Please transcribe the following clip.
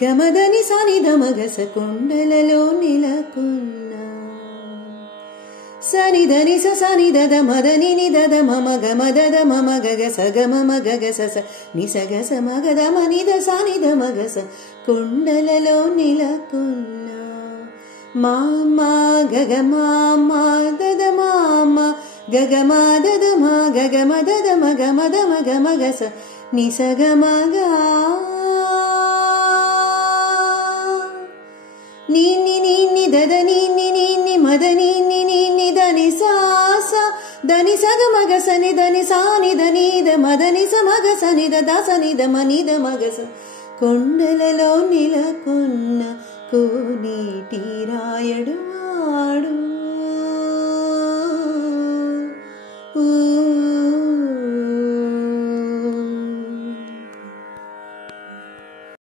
గమదని సనిద మగస కొండలలో నెలకొన్న సనిదని సనిద మదని నిదద మమ గమదద మమ గగస గమ గగస నిసగస మగద మనిద సనిద మగస కొండలలో నెలకొన్న మామా గగ మామా దద మామా గగమ దద మా గగమ దద మగ మద మగ మగస నిసగ మగా నీని నీని దద నీని నీని మద నీని నీని దని సాస దని సగ మగసని దని సాని దని ద మదని స మగసని దసని ద మని ద మగస కొండలలో నెలకొన్న కోనేటి రాయడు వాడు